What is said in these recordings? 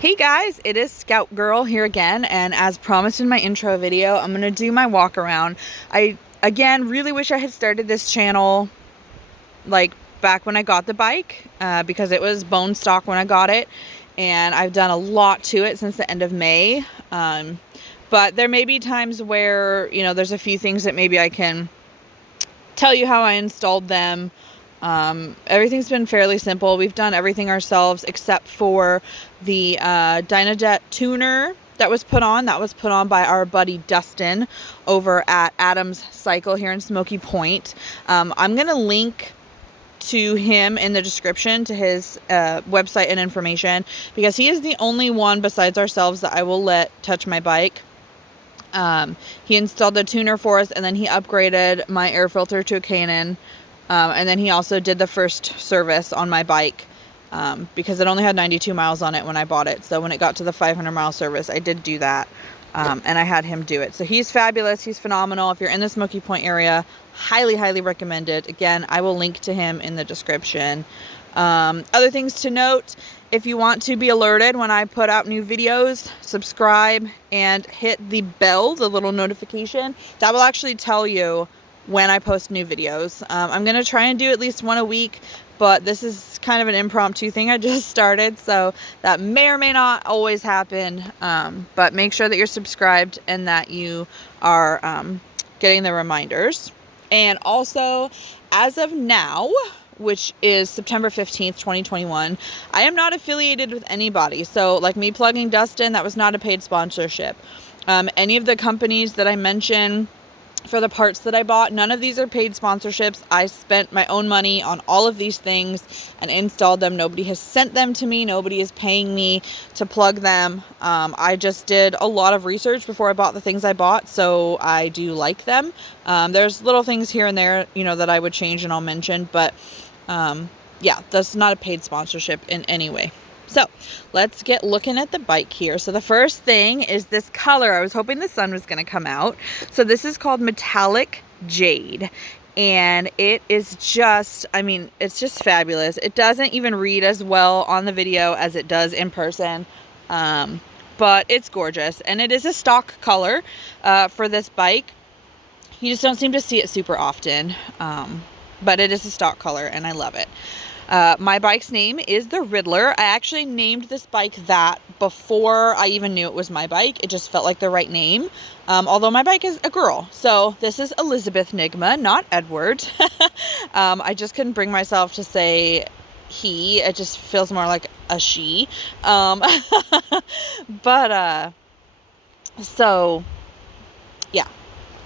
Hey guys, it is Scout Girl here again, and as promised in my intro video, I'm gonna do my walk around. I again really wish I had started this channel like back when I got the bike, because it was bone stock when I got it, and I've done a lot to it since the end of May. But there may be times where, there's a few things that maybe I can tell you how I installed them. Everything's been fairly simple. We've done everything ourselves except for the Dynajet tuner that was put on. That was put on by our buddy Dustin over at Adams Cycle here in Smoky Point. I'm going to link to him in the description to his website and information, because he is the only one besides ourselves that I will let touch my bike. He installed the tuner for us, and then he upgraded my air filter to a Canon. And then he also did the first service on my bike, because it only had 92 miles on it when I bought it. So when it got to the 500 mile service, I did do that. And I had him do it. So he's fabulous. He's phenomenal. If you're in the Smoky Point area, highly, highly recommend it. Again, I will link to him in the description. Other things to note: if you want to be alerted when I put out new videos, subscribe and hit the bell, the little notification. That will actually tell you when I post new videos. I'm going to try and do at least one a week, but this is kind of an impromptu thing I just started, so that may or may not always happen. But make sure that you're subscribed and that you are getting the reminders. And also, as of now, which is September 15th, 2021, I am not affiliated with anybody. So like me plugging Dustin, that was not a paid sponsorship. Any of the companies that I mention for the parts that I bought, none of these are paid sponsorships. I spent my own money on all of these things and installed them. Nobody has sent them to me. Nobody is paying me to plug them. I just did a lot of research before I bought the things I bought, so I do like them. There's little things here and there, that I would change and I'll mention, but yeah, that's not a paid sponsorship in any way. So let's get looking at the bike here. So the first thing is this color. I was hoping the sun was going to come out. So this is called Metallic Jade. And it is just, it's just fabulous. It doesn't even read as well on the video as it does in person. But it's gorgeous. And it is a stock color for this bike. You just don't seem to see it super often. But it is a stock color and I love it. My bike's name is the Riddler. I actually named this bike that before I even knew it was my bike. It just felt like the right name. Although my bike is a girl. So this is Elizabeth Nigma, not Edward. I just couldn't bring myself to say he. It just feels more like a she. So yeah.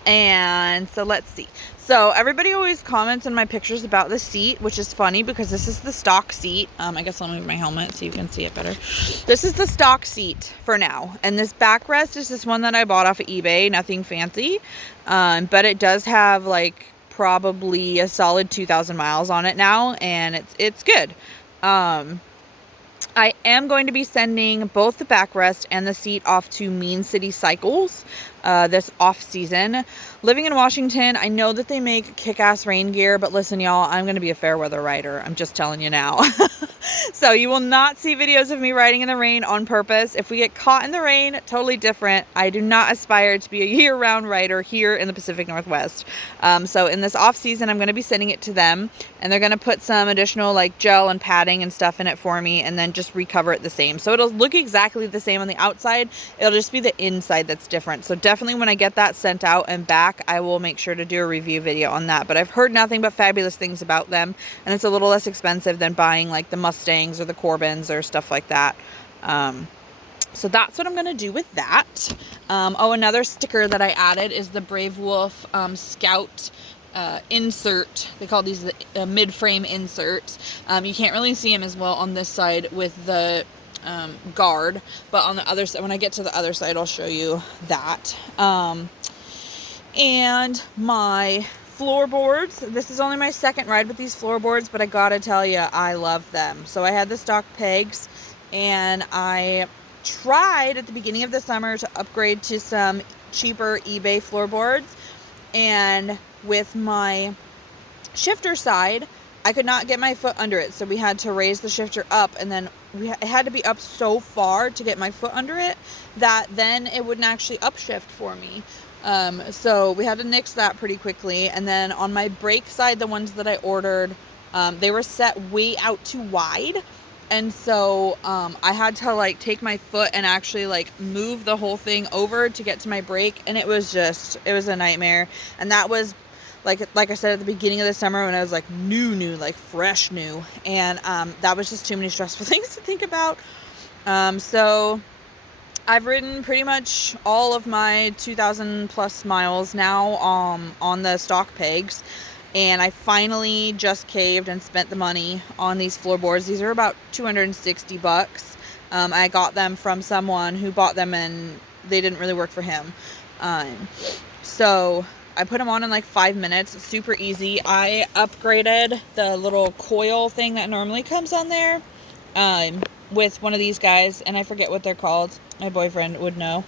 And so let's see. So everybody always comments in my pictures about the seat, which is funny because this is the stock seat. I guess I'll move my helmet so you can see it better. This is the stock seat for now. And this backrest is this one that I bought off of eBay. Nothing fancy. But it does have like probably a solid 2,000 miles on it now. And it's good. I am going to be sending both the backrest and the seat off to Mean City Cycles this off season. Living in Washington, I know that they make kick-ass rain gear, but listen, y'all, I'm going to be a fair weather rider. I'm just telling you now. So you will not see videos of me riding in the rain on purpose. If we get caught in the rain, totally different. I do not aspire to be a year-round rider here in the Pacific Northwest. So in this off season, I'm going to be sending it to them, and they're going to put some additional like gel and padding and stuff in it for me, and then just recover it the same. So it'll look exactly the same on the outside. It'll just be the inside that's different. So definitely when I get that sent out and back, I will make sure to do a review video on that. But I've heard nothing but fabulous things about them, and it's a little less expensive than buying like the Mustangs or the Corbins or stuff like that. So that's what I'm going to do with that. Another sticker that I added is the Brave Wolf Scout insert. They call these the mid-frame inserts. You can't really see them as well on this side with the guard, but on the other side, when I get to the other side, I'll show you that. And my floorboards, this is only my second ride with these floorboards, but I gotta tell you, I love them. So I had the stock pegs, and I tried at the beginning of the summer to upgrade to some cheaper eBay floorboards, and with my shifter side, I could not get my foot under it, so we had to raise the shifter up and then it had to be up so far to get my foot under it that then it wouldn't actually upshift for me. So we had to nix that pretty quickly. And then on my brake side, the ones that I ordered, they were set way out too wide. And so I had to like take my foot and actually like move the whole thing over to get to my brake. And it was a nightmare. And that was like I said at the beginning of the summer when I was like new, like fresh new. And that was just too many stressful things to think about. So I've ridden pretty much all of my 2,000 plus miles now on the stock pegs. And I finally just caved and spent the money on these floorboards. These are about $260. I got them from someone who bought them and they didn't really work for him. So I put them on in like 5 minutes. Super easy. I upgraded the little coil thing that normally comes on there with one of these guys, and I forget what they're called. My boyfriend would know.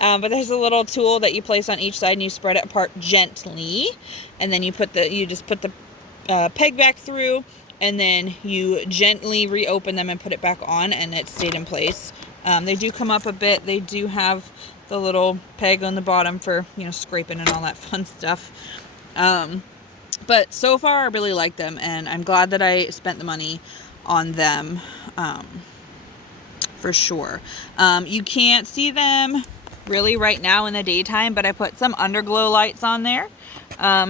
But there's a little tool that you place on each side and you spread it apart gently, and then you just put the peg back through, and then you gently reopen them and put it back on, and it stayed in place. They do come up a bit. They do have the little peg on the bottom for, scraping and all that fun stuff. But so far I really like them, and I'm glad that I spent the money on them. For sure. You can't see them really right now in the daytime, but I put some underglow lights on there.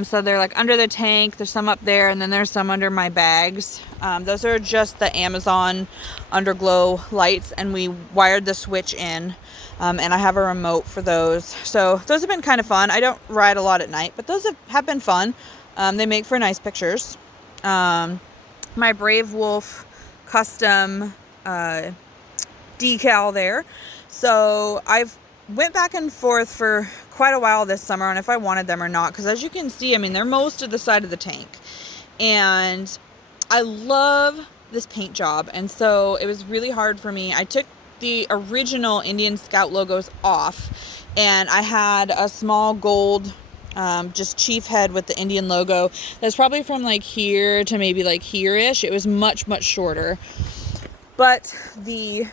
So they're like under the tank. There's some up there, and then there's some under my bags. Those are just the Amazon underglow lights, and we wired the switch in. And I have a remote for those. So those have been kind of fun. I don't ride a lot at night, but those have been fun. They make for nice pictures. My Brave Wolf custom decal there. So I've went back and forth for quite a while this summer on if I wanted them or not, because as you can see, they're most of the side of the tank, and I love this paint job, and so it was really hard for me. I took the original Indian Scout logos off, and I had a small gold just chief head with the Indian logo that's probably from like here to maybe like here-ish. It was much shorter, but the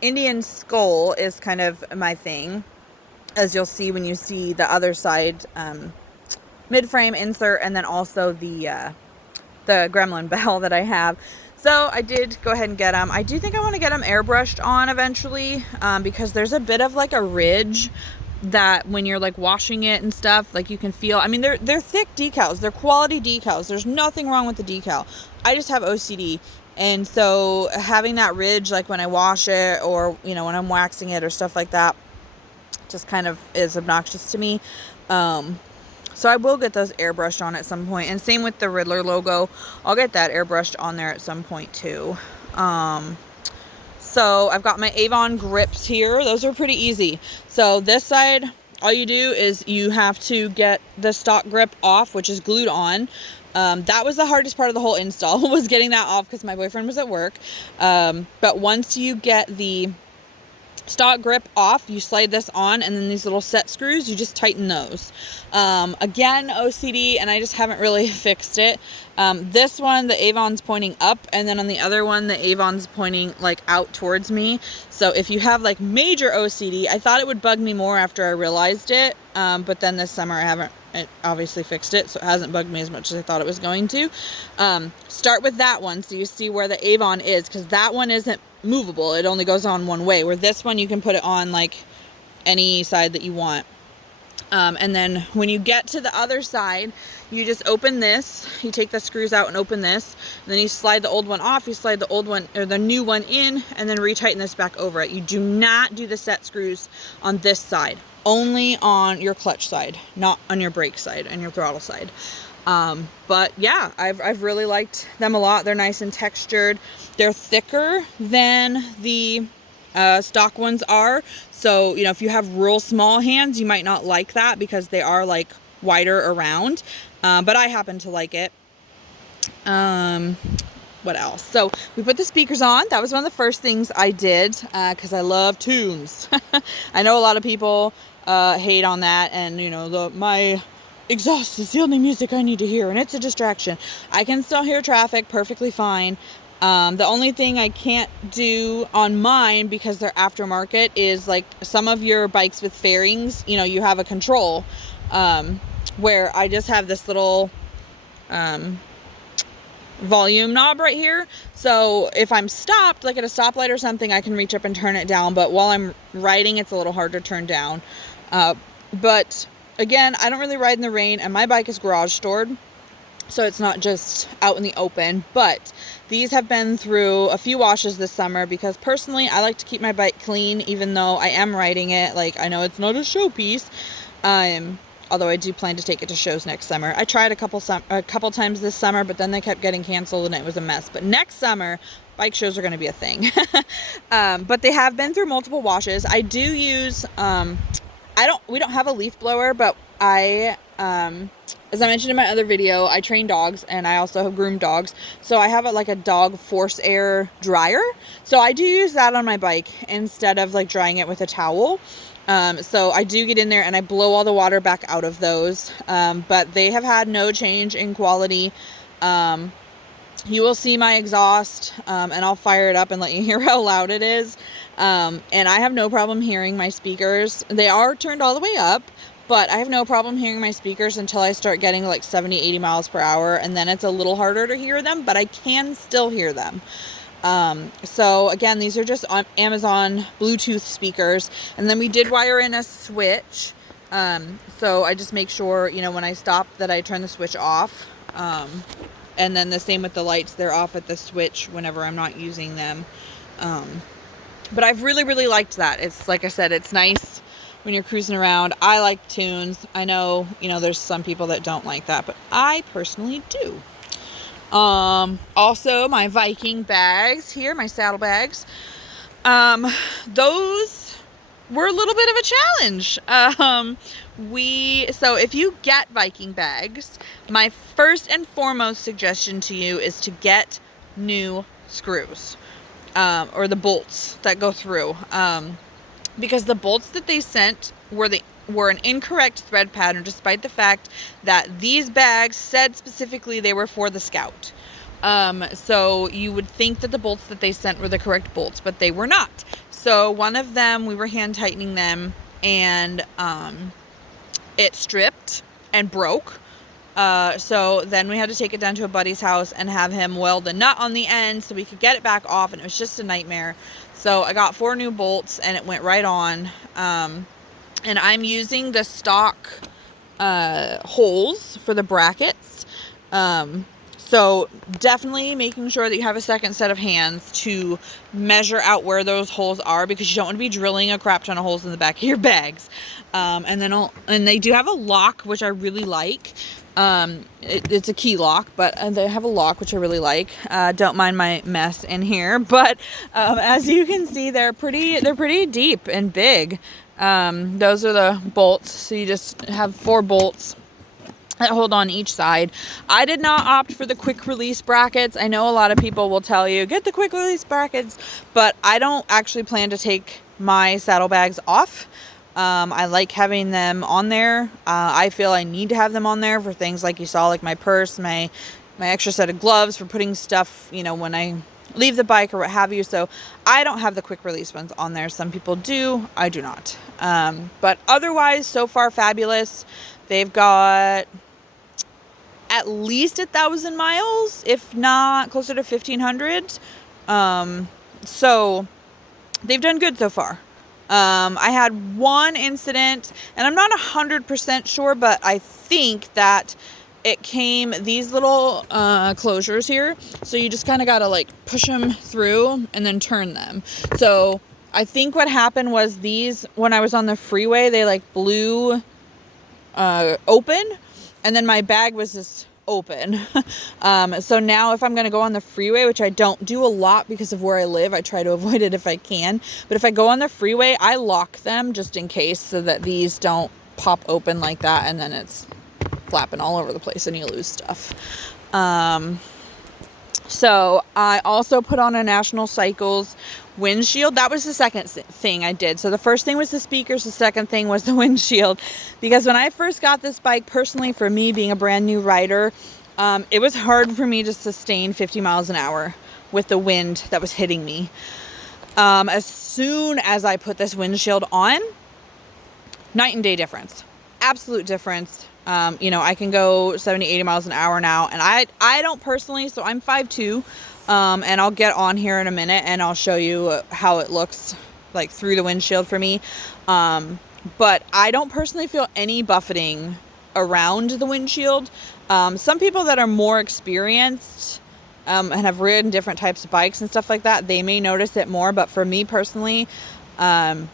Indian skull is kind of my thing, as you'll see when you see the other side mid-frame insert, and then also the gremlin bell that I have. So I did go ahead and get them. I do think I want to get them airbrushed on eventually, because there's a bit of like a ridge that when you're like washing it and stuff, like you can feel. They're thick decals. They're quality decals. There's nothing wrong with the decal. I just have OCD. And so having that ridge, like when I wash it or, when I'm waxing it or stuff like that, just kind of is obnoxious to me. So I will get those airbrushed on at some point. And same with the Riddler logo. I'll get that airbrushed on there at some point too. So I've got my Avon Grips here. Those are pretty easy. So this side, all you do is you have to get the stock grip off, which is glued on. That was the hardest part of the whole install, was getting that off because my boyfriend was at work. But once you get the stock grip off, you slide this on, and then these little set screws, you just tighten those. Again, OCD, and I just haven't really fixed it. This one, the Avon's pointing up, and then on the other one, the Avon's pointing like out towards me. So if you have like major OCD, I thought it would bug me more after I realized it. But then this summer I haven't obviously fixed it, so it hasn't bugged me as much as I thought it was going to. Start with that one so you see where the Avon is, because that one isn't movable. It only goes on one way, where this one you can put it on like any side that you want. And then when you get to the other side, you just open this, you take the screws out and open this, and then you slide the old one off, you slide the old one or the new one in, and then retighten this back over it. You do not do the set screws on this side, only on your clutch side, not on your brake side and your throttle side. But yeah, I've really liked them a lot. They're nice and textured. They're thicker than the stock ones are. So, if you have real small hands, you might not like that because they are like wider around. But I happen to like it. What else? So we put the speakers on. That was one of the first things I did, because I love tunes. I know a lot of people hate on that, and my exhaust is the only music I need to hear, and it's a distraction. I can still hear traffic perfectly fine. The only thing I can't do on mine, because they're aftermarket, is like some of your bikes with fairings, you know, you have a control, where I just have this little volume knob right here. So if I'm stopped, like at a stoplight or something, I can reach up and turn it down. But while I'm riding, it's a little hard to turn down. But again, I don't really ride in the rain, and my bike is garage stored, so it's not just out in the open. But these have been through a few washes this summer, because personally I like to keep my bike clean, even though I am riding it. Like, I know it's not a showpiece, although I do plan to take it to shows next summer. I tried a couple times this summer, but then they kept getting canceled and it was a mess. But next summer, bike shows are going to be a thing. But they have been through multiple washes. I do use we don't have a leaf blower, but as I mentioned in my other video, I train dogs, and I also have groomed dogs. So I have like a dog force air dryer. So I do use that on my bike instead of like drying it with a towel. So I do get in there and I blow all the water back out of those. But they have had no change in quality. You will see my exhaust, and I'll fire it up and let you hear how loud it is. And I have no problem hearing my speakers. They are turned all the way up, but I have no problem hearing my speakers until I start getting like 70, 80 miles per hour. And then it's a little harder to hear them, but I can still hear them. So again, these are just on Amazon Bluetooth speakers. And then we did wire in a switch. So I just make sure, you know, when I stop that I turn the switch off. And then the same with the lights, they're off at the switch whenever I'm not using them. But I've really, really liked that. It's like I said, it's nice when you're cruising around. I like tunes. I know, you know, there's some people that don't like that, but I personally do. Also my Viking bags here, my saddle bags. Those were a little bit of a challenge. So if you get Viking bags, my first and foremost suggestion to you is to get new screws, or the bolts that go through, because the bolts that they sent were an incorrect thread pattern, despite the fact that these bags said specifically they were for the Scout. So you would think that the bolts that they sent were the correct bolts, but they were not. So one of them, we were hand tightening them, and it stripped and broke. So then we had to take it down to a buddy's house and have him weld a nut on the end so we could get it back off, and it was just a nightmare. So I got 4 new bolts and it went right on. And I'm using the stock holes for the brackets. So definitely making sure that you have a second set of hands to measure out where those holes are, because you don't want to be drilling a crap ton of holes in the back of your bags. And they do have a lock, which I really like. It's a key lock, but they have a lock, which I really like. Don't mind my mess in here, but as you can see, they're pretty deep and big. Those are the bolts. So you just have 4 bolts that hold on each side. I did not opt for the quick release brackets. I know a lot of people will tell you, get the quick release brackets, but I don't actually plan to take my saddlebags off. I like having them on there. I feel I need to have them on there for things like you saw, like my purse, my extra set of gloves for putting stuff, you know, when I leave the bike or what have you. So I don't have the quick release ones on there. Some people do. I do not. But otherwise, so far, fabulous. They've got at least 1,000 miles, if not closer to 1,500. So they've done good so far. I had one incident, and I'm not 100% sure, but I think that it came these little closures here. So you just kind of got to like push them through and then turn them. So I think what happened was these, when I was on the freeway, they like blew open, and then my bag was just open. So now if I'm going to go on the freeway, which I don't do a lot because of where I live, I try to avoid it if I can. But if I go on the freeway, I lock them just in case, so that these don't pop open like that and then it's flapping all over the place and you lose stuff. So I also put on a National Cycles windshield. That was the second thing I did. So the first thing was the speakers. The second thing was the windshield. Because when I first got this bike, personally, for me being a brand new rider, it was hard for me to sustain 50 miles an hour. with the wind that was hitting me. As soon as I put this windshield on, night and day difference, absolute difference. You know, I can go 70, 80 miles an hour now, and I don't personally, so I'm 5'2", and I'll get on here in a minute and I'll show you how it looks like through the windshield for me. But I don't personally feel any buffeting around the windshield. Some people that are more experienced, and have ridden different types of bikes and stuff like that, they may notice it more, but for me personally, I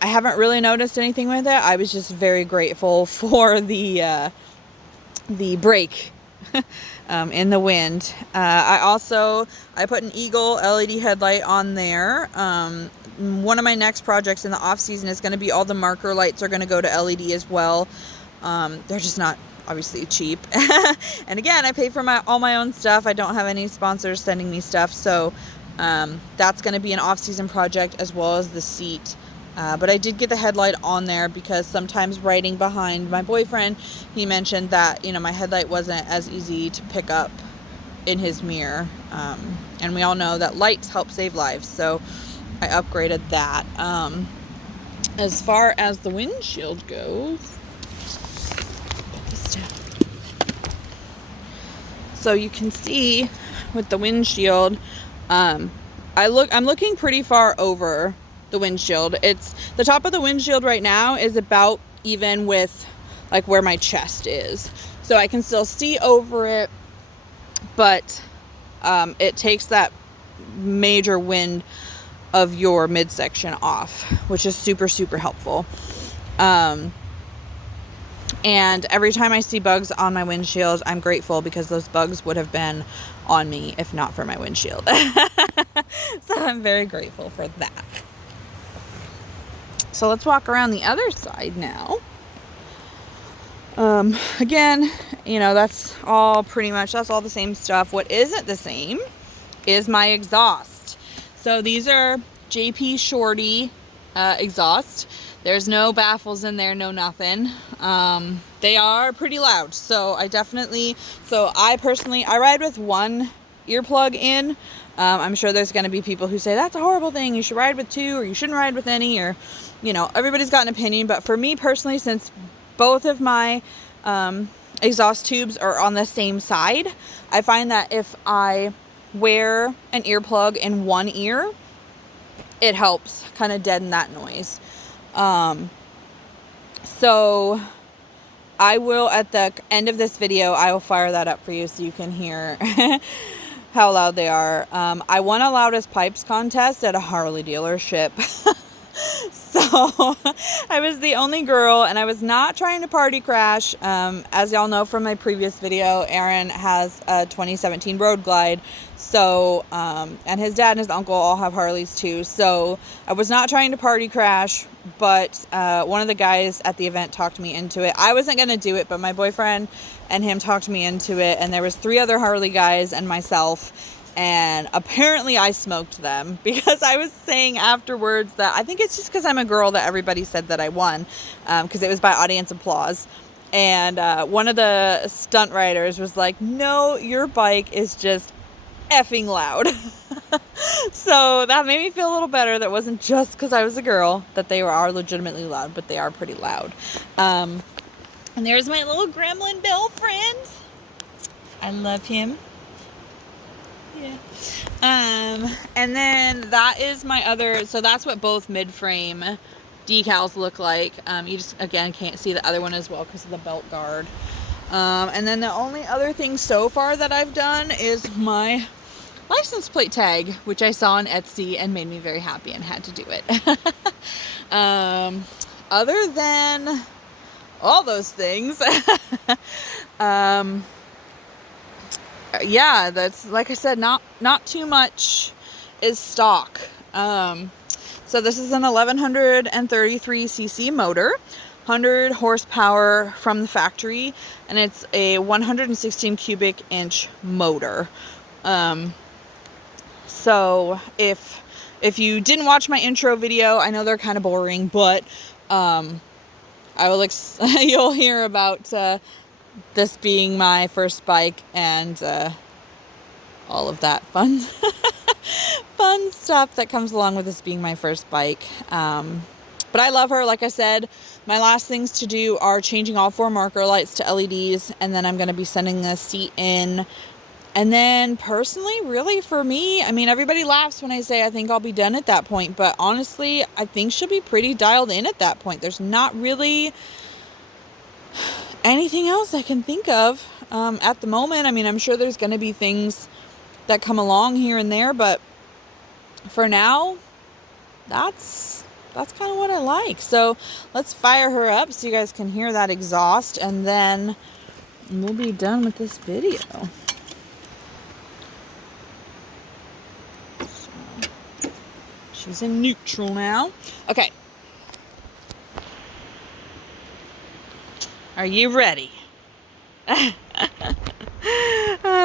haven't really noticed anything with it. I was just very grateful for the brake in the wind. I put an Eagle LED headlight on there. One of my next projects in the off season is going to be all the marker lights are going to go to LED as well. They're just not obviously cheap. And again, I pay for all my own stuff. I don't have any sponsors sending me stuff. So that's going to be an off season project, as well as the seat. But I did get the headlight on there because sometimes riding behind my boyfriend, he mentioned that, you know, my headlight wasn't as easy to pick up in his mirror. And we all know that lights help save lives. So I upgraded that. As far as the windshield goes, so you can see with the windshield, I'm looking pretty far over the windshield. It's the top of the windshield right now is about even with like where my chest is, so I can still see over it, but it takes that major wind of your midsection off, which is super, super helpful. And every time I see bugs on my windshield, I'm grateful, because those bugs would have been on me if not for my windshield. So I'm very grateful for that. So let's walk around the other side now. Again, you know, that's all the same stuff. What isn't the same is my exhaust. So these are JP Shorty exhaust. There's no baffles in there, no nothing. They are pretty loud. So I personally ride with one earplug in. I'm sure there's going to be people who say that's a horrible thing, you should ride with two, or you shouldn't ride with any, or, you know, everybody's got an opinion. But for me personally, since both of my exhaust tubes are on the same side, I find that if I wear an earplug in one ear, it helps kind of deaden that noise. So I will, at the end of this video, I will fire that up for you so you can hear how loud they are. I won a loudest pipes contest at a Harley dealership. So I was the only girl, and I was not trying to party crash. As y'all know from my previous video, Aaron has a 2017 Road Glide. So, and his dad and his uncle all have Harleys too. So I was not trying to party crash, but one of the guys at the event talked me into it. I wasn't going to do it, but my boyfriend and him talked me into it. And there was 3 other Harley guys and myself. And apparently I smoked them, because I was saying afterwards that I think it's just because I'm a girl that everybody said that I won, because it was by audience applause. And one of the stunt riders was like, no, your bike is just effing loud. So that made me feel a little better. That wasn't just because I was a girl, that they are legitimately loud, but they are pretty loud. And there's my little gremlin Bill friend. I love him. Yeah. And then that is my other, so that's what both mid-frame decals look like. You just, again, can't see the other one as well because of the belt guard. And then the only other thing so far that I've done is my license plate tag, which I saw on Etsy and made me very happy and had to do it. Other than all those things, yeah, that's, like I said, not too much is stock. So this is an 1133cc motor, 100 horsepower from the factory, and it's a 116 cubic inch motor. So if you didn't watch my intro video, I know they're kind of boring, but I will you'll hear about this being my first bike, and all of that fun fun stuff that comes along with this being my first bike. But I love her. Like I said, my last things to do are changing all 4 marker lights to LEDs, and then I'm going to be sending the seat in. And then personally, really for me, I mean, everybody laughs when I say I think I'll be done at that point, but honestly, I think she'll be pretty dialed in at that point. There's not really anything else I can think of at the moment. I mean, I'm sure there's going to be things that come along here and there, but for now, that's kind of what I like. So let's fire her up so you guys can hear that exhaust, and then we'll be done with this video. So, she's in neutral now. Okay. Are you ready?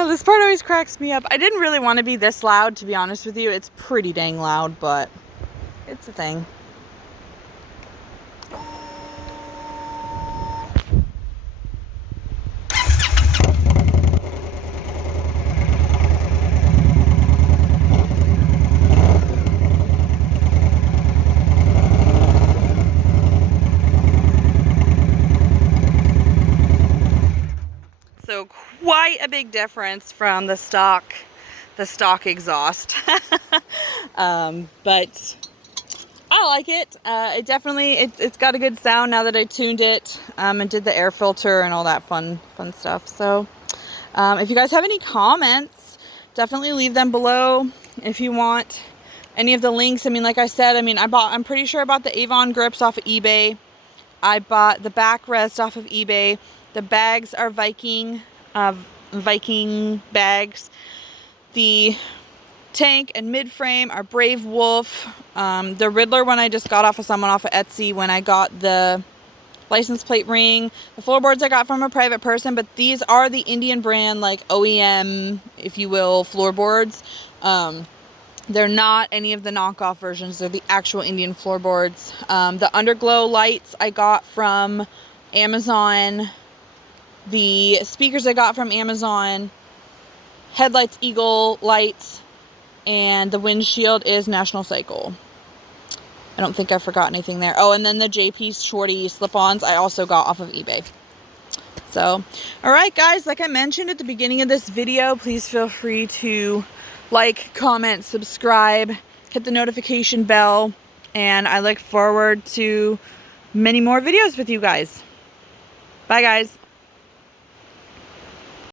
This part always cracks me up. I didn't really want to be this loud, to be honest with you. It's pretty dang loud, but it's a thing. So quite a big difference from the stock exhaust. But I like it. It definitely, it's got a good sound now that I tuned it and did the air filter and all that fun stuff. So if you guys have any comments, definitely leave them below. If you want any of the links, I mean, like I said, I mean, I'm pretty sure I bought the Avon Grips off of eBay. I bought the backrest off of eBay. The bags are Viking Bags. The tank and mid-frame are Brave Wolf. The Riddler one I just got off of someone off of Etsy when I got the license plate ring. The floorboards I got from a private person, but these are the Indian brand, like OEM, if you will, floorboards. They're not any of the knockoff versions. They're the actual Indian floorboards. The underglow lights I got from Amazon. The speakers I got from Amazon. Headlights, Eagle lights. And the windshield is National Cycle. I don't think I forgot anything there. Oh, and then the JP Shorty slip-ons I also got off of eBay. So, alright guys, like I mentioned at the beginning of this video, please feel free to like, comment, subscribe, hit the notification bell, and I look forward to many more videos with you guys. Bye guys.